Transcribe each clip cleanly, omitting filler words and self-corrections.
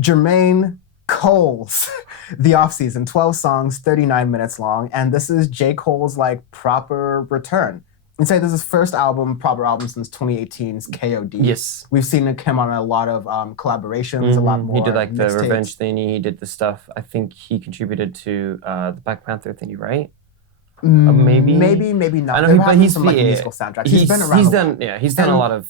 Jermaine Cole's The Off-Season, 12 songs, 39 minutes long, and this is J. Cole's like proper return. And say this is his first proper album since 2018's KOD. Yes. We've seen him on a lot of collaborations, a lot more. He did like the mixtapes. Revenge thingy, he did the stuff. I think he contributed to the Black Panther thingy, right? Maybe not. I know, but he's some like musical soundtracks. He's been around. He's done a lot of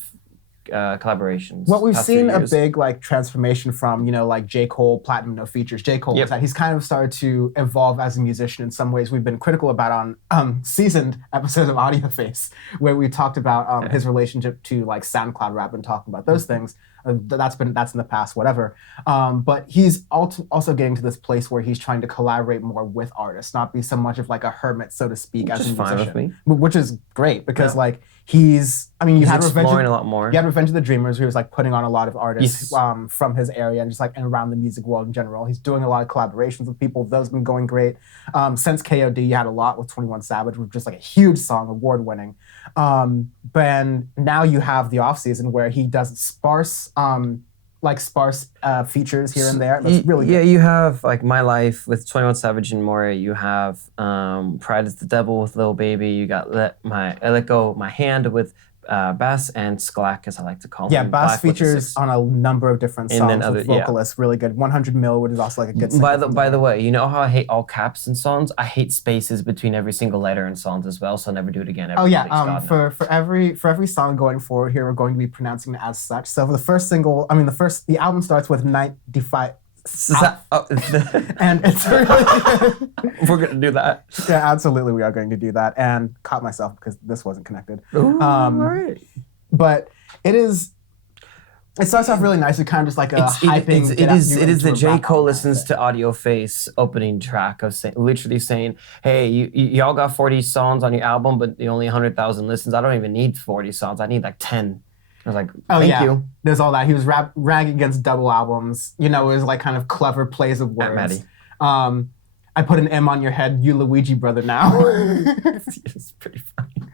collaborations. What we've seen a big like transformation from, like J. Cole, Platinum No Features. J. Cole is that he's kind of started to evolve as a musician in some ways we've been critical about on seasoned episodes of Audioface, where we talked about his relationship to like SoundCloud rap and talking about those things. That's in the past, whatever. But he's also getting to this place where he's trying to collaborate more with artists, not be so much of like a hermit, so to speak, as a musician. Which is great because like you had exploring a lot more. You had Revenge of the Dreamers, who was like putting on a lot of artists from his area and just like and around the music world in general. He's doing a lot of collaborations with people. Those have been going great. Since KOD, you had a lot with 21 Savage, which was just like a huge song, award-winning. But now you have The Off-Season, where he does sparse features here and there. That's really good. Yeah, you have like My Life with 21 Savage and More. You have Pride is the Devil with Lil Baby. You got Let Go My Hand with Bass and Sklack, as I like to call him. Yeah, Bass features on a number of different songs with vocalists. Really good. 100 Mil, which is also like a good song. By the way, you know how I hate all caps in songs? I hate spaces between every single letter in songs as well, so I'll never do it again. For every song going forward here, we're going to be pronouncing it as such. So for the first single, the album starts with 95. And it's really we're gonna do that. Yeah, absolutely, we are going to do that. And caught myself because this wasn't connected. Ooh, all right. But it starts off really nicely, kind of just like hyping. It is the J. Cole listens to Audioface opening track of literally saying, "Hey, y'all got 40 songs on your album, but only 100,000 listens. I don't even need 40 songs. I need like 10." I was like, thank you. There's all that. He was ragging against double albums. It was like kind of clever plays of words. Maddie. I put an M on your head, you Luigi brother now. It's pretty funny.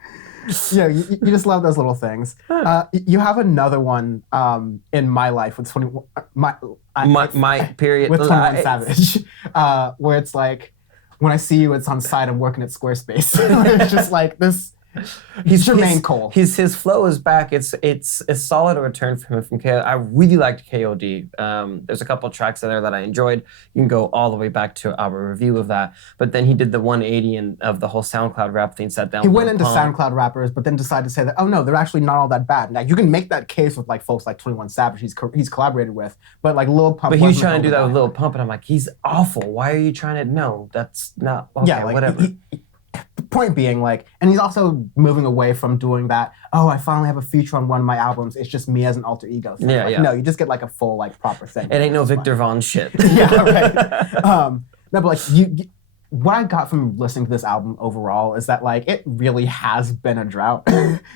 Yeah, you just love those little things. You have another one in My Life with 21... My period. With 21 Savage. Where it's like, when I see you, it's on site, I'm working at Squarespace. It's just like this... He's Jermaine Cole. His flow is back. It's a solid return from him from KOD. I really liked KOD. There's a couple tracks in there that I enjoyed. You can go all the way back to our review of that. But then he did the 180 of the whole SoundCloud rap thing. Sat down. He went into SoundCloud rappers, but then decided to say that no, they're actually not all that bad. Now you can make that case with like folks like 21 Savage. He's collaborated with, but like Lil Pump. But he was trying to do that with Lil Pump, and I'm like, he's awful. Why are you trying to? No, that's not. Okay, whatever. Point being, and he's also moving away from doing that, I finally have a feature on one of my albums, it's just me as an alter ego thing. No, you just get like a full, proper thing. It ain't no Victor Von shit. Yeah, right. No, but what I got from listening to this album overall is that, it really has been a drought.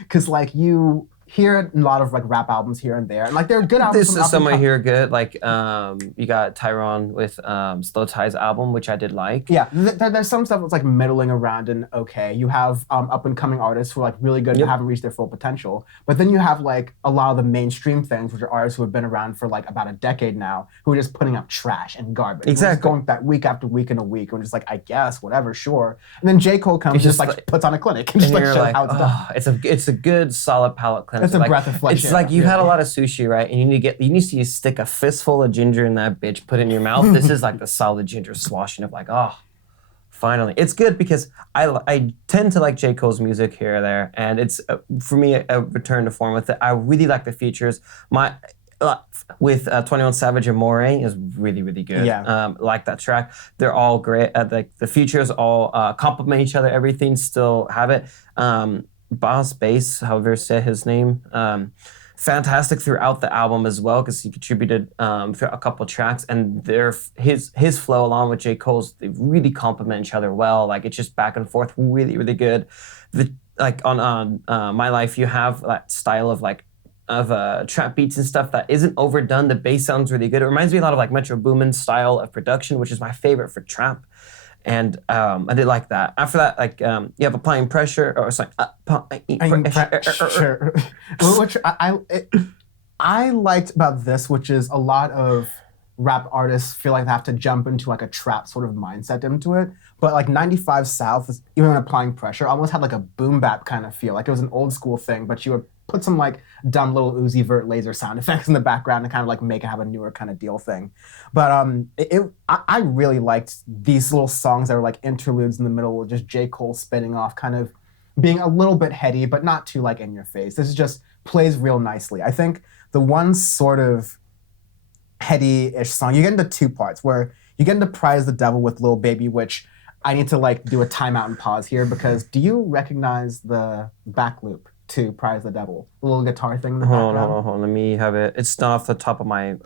Because, you hear a lot of rap albums here and there, and they're good albums. This is somewhere here good. You got Tyrone with Slow Tie's album, which I did like. Yeah, there's some stuff that's middling around and okay. You have up and coming artists who are really good and haven't reached their full potential. But then you have a lot of the mainstream things, which are artists who have been around for about a decade now, who are just putting out trash and garbage. Exactly. Just going that week after week and a week, and just I guess whatever, sure. And then J. Cole comes and just puts on a clinic and just shows how it's done. It's a good solid palate cleanser. It's a breath of fresh air. It's you've had a lot of sushi, right? And you need to stick a fistful of ginger in that bitch, put it in your mouth. This is the solid ginger swashing of finally. It's good because I tend to like J. Cole's music here or there, and it's for me a return to form with it. I really like the features. With 21 Savage and Moray is really, really good. Yeah. Like that track. They're all great. The features all complement each other. Everything still have it. Boss Bass, however say his name, fantastic throughout the album as well because he contributed for a couple tracks, and his flow along with J. Cole's, they really complement each other well. It's just back and forth, really, really good. On My Life, you have that style of trap beats and stuff that isn't overdone. The bass sounds really good. It reminds me a lot of Metro Boomin style of production, which is my favorite for trap. And I did like that. After that, you have Applying Pressure, or sorry, Which I liked about this, which is a lot of rap artists feel like they have to jump into like a trap sort of mindset into it. But like 95 South, even when applying pressure, almost had like a boom bap kind of feel. Like it was an old school thing, but you would put some like dumb little Uzi Vert laser sound effects in the background to kind of like make it have a newer kind of deal thing. But I really liked these little songs that were like interludes in the middle with just J. Cole spinning off, kind of being a little bit heady, but not too like in your face. This is just plays real nicely. I think the one sort of heady-ish song, you get into two parts where you get into Prize the Devil with Lil Baby, which I need to like do a timeout and pause here because do you recognize the back loop to Prize the Devil? The little guitar thing in the background? Hold on. Let me have it. It's not off the top of my...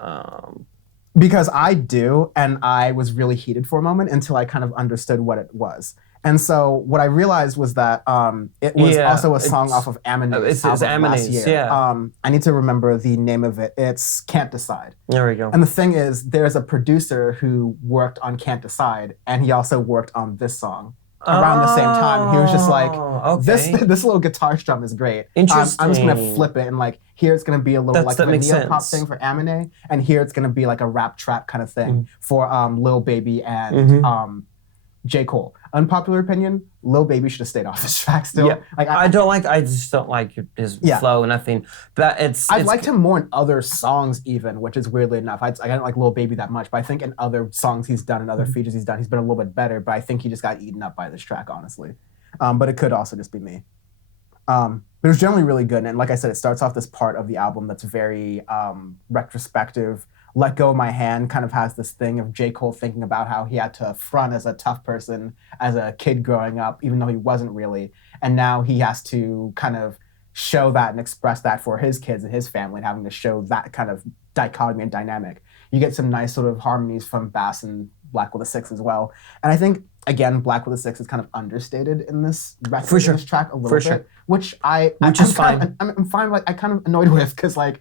Because I do, and I was really heated for a moment until I kind of understood what it was. And so what I realized was that it was also a song off of Aminé's album last year. Yeah. I need to remember the name of it. It's Can't Decide. There we go. And the thing is, there's a producer who worked on Can't Decide, and he also worked on this song around the same time. He was just like, this little guitar strum is great. Interesting. I'm just going to flip it, and like here it's going to be a little like a neo-pop thing for Aminé, and here it's going to be like a rap trap kind of thing for Lil Baby and J. Cole. Unpopular opinion, Lil Baby should have stayed off this track still. Yeah. Like, I just don't like his flow, nothing. But I liked him more in other songs even, which is weirdly enough. I don't like Lil Baby that much, but I think in other songs he's done and other features he's done, he's been a little bit better, but I think he just got eaten up by this track, honestly. But it could also just be me. But it was generally really good, and like I said, it starts off this part of the album that's very retrospective. Let Go of My Hand kind of has this thing of J. Cole thinking about how he had to front as a tough person as a kid growing up, even though he wasn't really. And now he has to kind of show that and express that for his kids and his family, and having to show that kind of dichotomy and dynamic. You get some nice sort of harmonies from Bass and Black with a Six as well. And I think, again, Black with a Six is kind of understated in this record, in this track a little bit, which is fine. I'm fine. Like I kind of annoyed with because like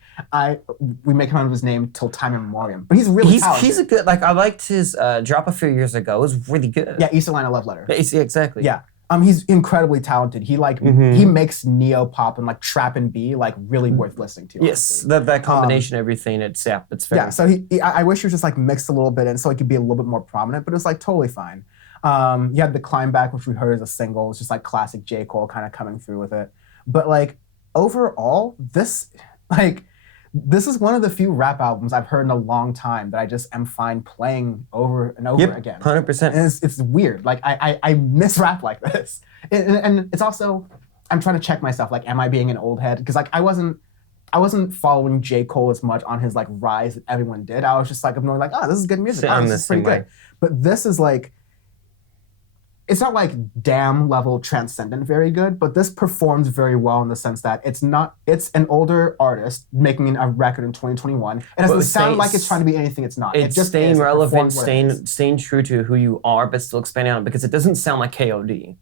we make fun of his name till time immemorial, but he's really talented. He's a good I liked his drop a few years ago. It was really good. Yeah, East Atlanta Love Letter. Yeah, exactly. Yeah. He's incredibly talented. He he makes neo pop and like trap and B like really worth listening to. Yes, that combination, everything. It's very. Yeah. So I wish he was just like mixed a little bit and so he could be a little bit more prominent, but it's like totally fine. You had the Climb Back, which we heard as a single. It's just like classic J. Cole kind of coming through with it. But like overall, this is one of the few rap albums I've heard in a long time that I just am fine playing over and over again. 100%. And it's weird. Like I miss rap like this. And it's also, I'm trying to check myself. Like, am I being an old head? Because like I wasn't following J. Cole as much on his like rise that everyone did. I was just like ignoring like, oh, this is good music. Oh, this is pretty good. But this is like, it's not like damn level transcendent very good, but this performs very well in the sense that it's an older artist making a record in 2021. It doesn't sound like it's trying to be anything it's not. It's just staying relevant, staying true to who you are, but still expanding on it because it doesn't sound like KOD.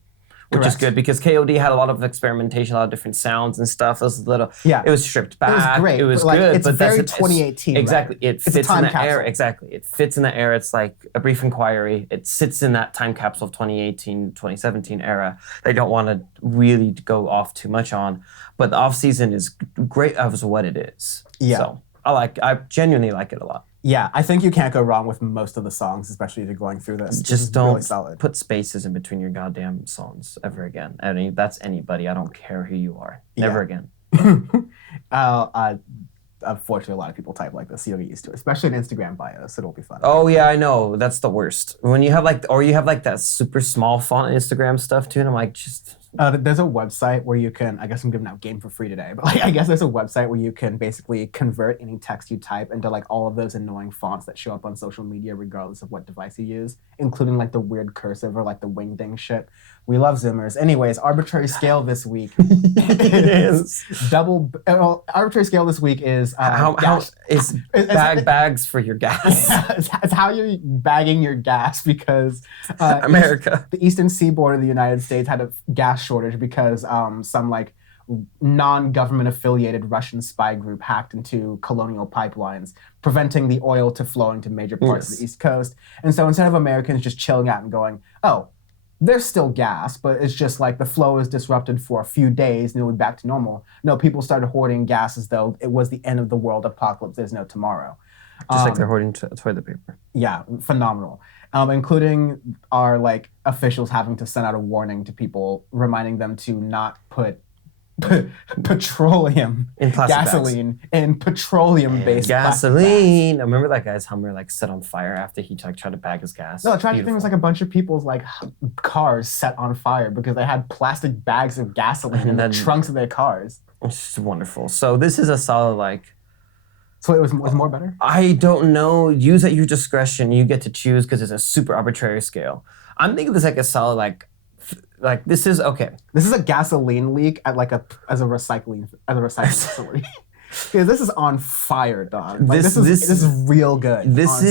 Which is good because KOD had a lot of experimentation, a lot of different sounds and stuff. It was it was stripped back. It was great. It was but good. It's very 2018. Exactly. Right? It fits in the era. Exactly. It fits in the era. It's like A Brief Inquiry. It sits in that time capsule of 2018, 2017 era. They don't want to really go off too much on. But the off season is great as what it is. Yeah. So I genuinely like it a lot. Yeah, I think you can't go wrong with most of the songs, especially if you're going through this. Just don't really solid. Put spaces in between your goddamn songs ever again. I mean, that's anybody. I don't care who you are. Never again. Unfortunately, a lot of people type like this, so you'll get used to it, especially in Instagram bios. It'll be fun. Oh yeah, I know. That's the worst. When you have that super small font Instagram stuff too, and I'm like, just. There's a website where you can, I guess I'm giving out game for free today, but like I guess there's a website where you can basically convert any text you type into like all of those annoying fonts that show up on social media regardless of what device you use, including like the weird cursive or like the wingding shit. We love Zoomers. Anyways, arbitrary scale this week is arbitrary scale this week is bags for your gas. It's how you're bagging your gas because America, the eastern seaboard of the United States had a gas shortage because some like non-government affiliated Russian spy group hacked into colonial pipelines, preventing the oil to flow into major parts of the East Coast. And so instead of Americans just chilling out and going, oh, there's still gas, but it's just like the flow is disrupted for a few days and it'll be back to normal. No, people started hoarding gas as though it was the end of the world apocalypse. There's no tomorrow. Just like they're hoarding toilet paper. Yeah, phenomenal. Including our like officials having to send out a warning to people, reminding them to not put petroleum in gasoline in petroleum-based gasoline. I remember that guy's Hummer like set on fire after he tried to bag his gas. No, the tragic thing was like a bunch of people's like cars set on fire because they had plastic bags of gasoline in the trunks of their cars. It's just wonderful. So this is a solid like. So it was more better? I don't know. Use at your discretion. You get to choose because it's a super arbitrary scale. I'm thinking this like a solid like this is okay. This is a gasoline leak at like as a recycling facility. Because this is on fire, dog. Like, this is real good. This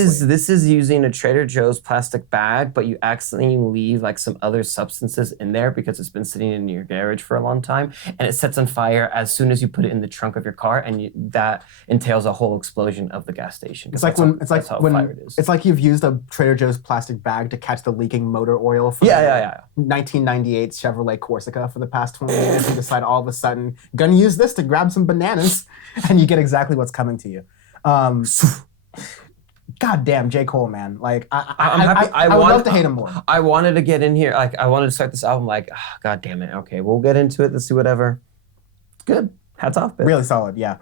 is using a Trader Joe's plastic bag, but you accidentally leave like some other substances in there because it's been sitting in your garage for a long time, and it sets on fire as soon as you put it in the trunk of your car, and that entails a whole explosion of the gas station. It's like it's like you've used a Trader Joe's plastic bag to catch the leaking motor oil from 1998 Chevrolet Corsica for the past 20 years, and decide all of a sudden gonna use this to grab some bananas. And you get exactly what's coming to you. God damn, J. Cole, man. Like, I'm happy. I would love to hate him more. I wanted to get in here. Like, I wanted to start this album like, God damn it. Okay, we'll get into it. Let's do whatever. Good. Hats off, bitch. Really solid, yeah.